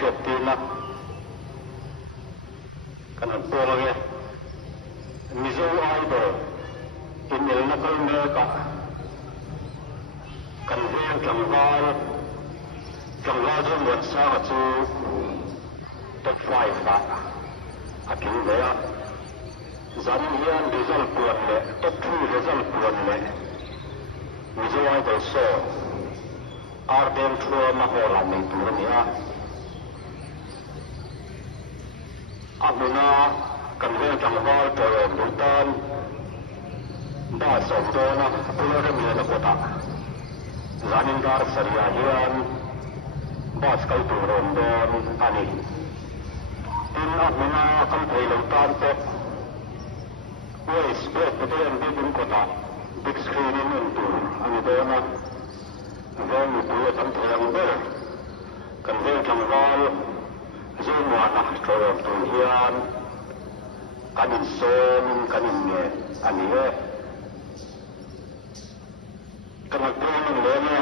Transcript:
shop tina kan an polo nge mizo idol in el nakal meka kan vel tlangwal zon wan sa chu top 5 fa akin veya zan hian result puan le top 2 result puan le mizo idol so ardem thua ma hola nei tur nia amuna kan vel tlangwal toron bultan ba som dona pulore mi na kota zanindar saria hian bas kal turon don ani tin amuna kan thei lo tan te ways break putien bibun kota big screen in tur ani dona vel mi pula kan thei be kan vel tlangwal zumwa na toron tu hian kanin som kanin nge ani e kan agpon le ne